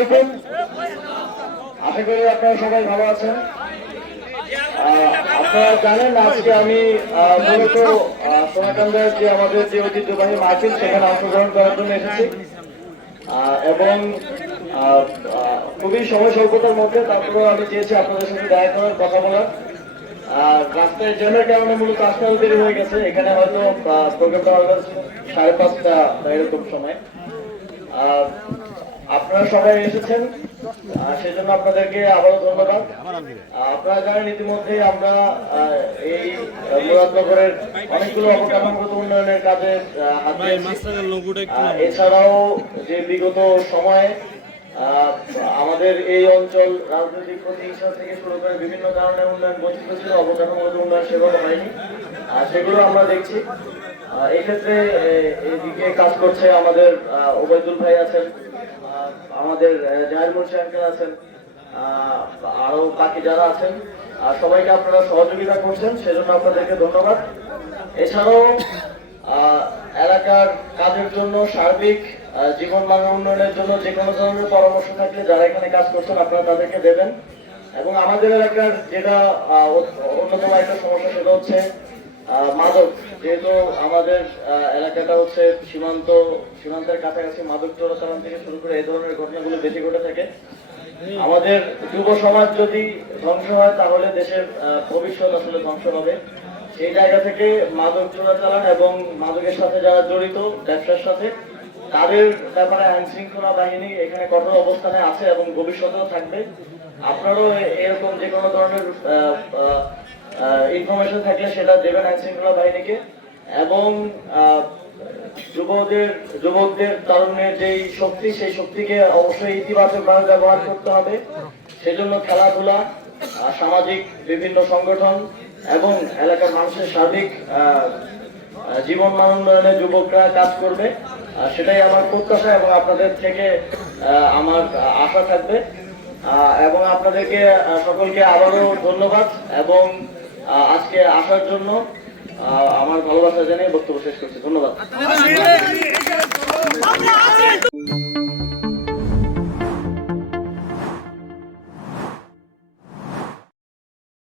আলাইকুম। আশা করি আপনারা সবাই ভালো আছেন। আপনারা জানেন আজকে আমি মূলত সোনাকান্দার যে আমাদের যে ঐতিহ্যবাহী মাহফিল সেখানে অংশগ্রহণ করার জন্য এসেছি। এবং খুবই সময় স্বল্পতার মধ্যে তারপরেও আমি চেয়েছি আপনাদের সাথে দেখা করার কথা বলার। আর রাস্তায় জ্যামের কারণে মূলত আসতে দেরি হয়ে গেছে এখানে হয়তো প্রোগ্রামটা সাড়ে পাঁচটা এরকম সময়। আহ, আপনারা সবাই এসেছেন সেজন্য আপনাদেরকে আবারও ধন্যবাদ। আপনারা জানেন ইতিমধ্যে আমরা এই মুরাদনগরের অনেকগুলো অবকাঠামোগত উন্নয়নের কাজে হাত এছাড়াও যে বিগত সময়ে আমাদের এই অঞ্চল রাজনৈতিক প্রতিহিংসা থেকে শুরু করে বিভিন্ন কারণে উন্নয়ন বঞ্চিত ছিল অবকাঠামোগত উন্নয়ন সেগুলো হয়নি। আর সেগুলো আমরা দেখছি। এক্ষেত্রে এদিকে কাজ করছে আমাদের ওবায়দুল ভাই আছেন আমাদের জাহের মুর্শি আঙ্কেল আছেন আহ, আরও বাকি যারা আছেন আর সবাইকে আপনারা সহযোগিতা করছেন সেজন্য আপনাদেরকে ধন্যবাদ। এছাড়াও এলাকার কাজের জন্য সার্বিক জীবন মান উন্নয়নের জন্য যে কোনো ধরনের পরামর্শ থাকলে যারা এখানে কাজ করছেন আপনারা তাদেরকে দেবেন। এবং আমাদের এলাকার যেটা অন্যতম একটা সমস্যা সেটা হচ্ছে মাদক, যেহেতু আমাদের এলাকাটা হচ্ছে সীমান্ত, সীমান্তের কাছাকাছি মাদক চোরাচালান থেকে শুরু করে এই ধরনের ঘটনাগুলো বেশি ঘটে থাকে। আমাদের যুব সমাজ যদি ধ্বংস হয়, তাহলে দেশের ভবিষ্যৎ আসলে ধ্বংস হবে। সেই জায়গা থেকে মাদক চোরাচালান এবং মাদকের সাথে যারা জড়িত, ব্যবসার সাথে তাদের ব্যাপারে আইন শৃঙ্খলা বাহিনী এখানে কঠোর অবস্থানে আছে এবং ভবিষ্যতেও থাকবে। আপনারও এরকম যে কোনো ধরনের ইনফরমেশন থাকলে সেটা দেবেন আইন শৃঙ্খলা বাহিনীকে। এবং আহ, যুবদের যুবকদের তারুণ্যের যেই শক্তি সেই শক্তিকে অবশ্যই ইতিবাচক ভাবে ব্যবহার করতে হবে। সেজন্য খেলাধুলা সামাজিক বিভিন্ন সংগঠন এবং এলাকার মানুষের সার্বিক জীবন মান উন্নয়নে যুবকরা কাজ করবে। সেটাই আমার প্রত্যাশা এবং আপনাদের থেকে আমার আশা থাকবে। এবং আপনাদেরকে সকলকে আবারও ধন্যবাদ এবং আজকে আসার জন্য আমার ভালোবাসা জানিয়ে বক্তব্য শেষ করছি। ধন্যবাদ। আচ্ছা,